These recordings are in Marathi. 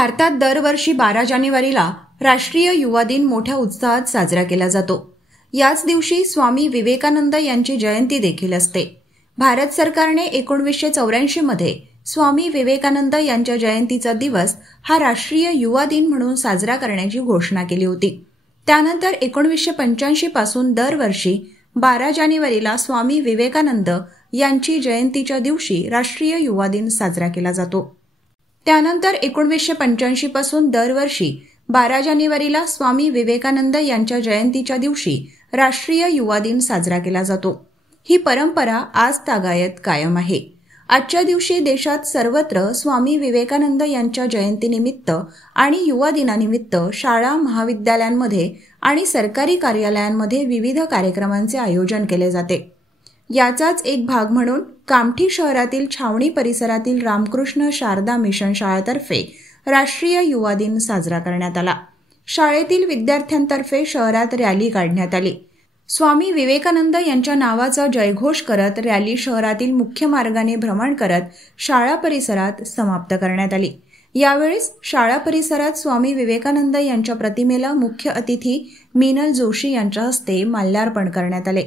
भारतात दरवर्षी 12 जानेवारीला राष्ट्रीय युवा दिन मोठ्या उत्साहात साजरा केला जातो. याच दिवशी स्वामी विवेकानंद यांची जयंती देखील असते. भारत सरकारने 1984 मध्ये स्वामी विवेकानंद यांच्या जयंतीचा दिवस हा राष्ट्रीय युवा दिन म्हणून साजरा करण्याची घोषणा केली होती. त्यानंतर 1985 पासून दरवर्षी 12 जानेवारीला स्वामी विवेकानंद यांची जयंतीच्या दिवशी राष्ट्रीय युवा दिन साजरा केला जातो. त्यानंतर 1985 पासून दरवर्षी 12 जानेवारीला स्वामी विवेकानंद यांच्या जयंतीच्या दिवशी राष्ट्रीय युवा दिन साजरा केला जातो. ही परंपरा आजतागायत कायम आहे. आजच्या दिवशी देशात सर्वत्र स्वामी विवेकानंद यांच्या जयंतीनिमित्त आणि युवा दिनानिमित्त शाळा, महाविद्यालयांमध्ये आणि सरकारी कार्यालयांमध्ये विविध कार्यक्रमांचे आयोजन केले जाते. याचाच एक भाग म्हणून कामठी शहरातील छावणी परिसरातील रामकृष्ण शारदा मिशन शाळेतर्फे राष्ट्रीय युवा दिन साजरा करण्यात आला. शाळेतील विद्यार्थ्यांतर्फे शहरात रॅली काढण्यात आली. स्वामी विवेकानंद यांच्या नावाचा जयघोष करत रॅली शहरातील मुख्य मार्गाने भ्रमण करत शाळा परिसरात समाप्त करण्यात आली. यावेळेस शाळा परिसरात स्वामी विवेकानंद यांच्या प्रतिमेला मुख्य अतिथी मीनल जोशी यांच्या हस्ते माल्यार्पण करण्यात आले.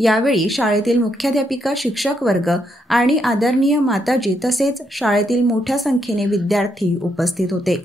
यावेळी शाळेतील मुख्याध्यापिका, शिक्षक वर्ग आणि आदरणीय माताजी तसेच शाळेतील मोठ्या संख्येने विद्यार्थी उपस्थित होते.